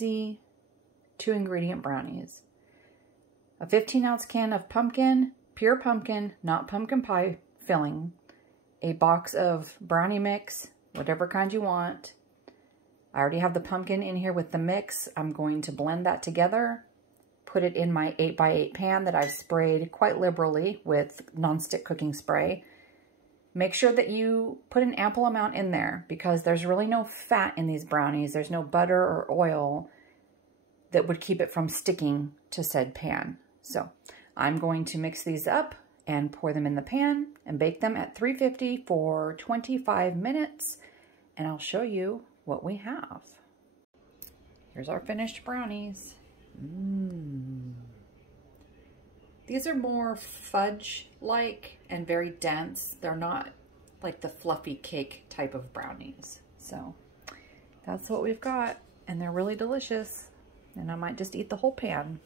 easy 2-ingredient brownies. A 15-ounce can of pumpkin, pure pumpkin, not pumpkin pie filling. A box of brownie mix, whatever kind you want. I already have the pumpkin in here with the mix. I'm going to blend that together, put it in my 8x8 pan that I've sprayed quite liberally with nonstick cooking spray. Make sure that you put an ample amount in there because there's really no fat in these brownies. There's no butter or oil that would keep it from sticking to said pan. So I'm going to mix these up and pour them in the pan and bake them at 350 for 25 minutes. And I'll show you what we have. Here's our finished brownies. These are more fudge-like and very dense. They're not like the fluffy cake type of brownies. So that's what we've got. And they're really delicious. And I might just eat the whole pan.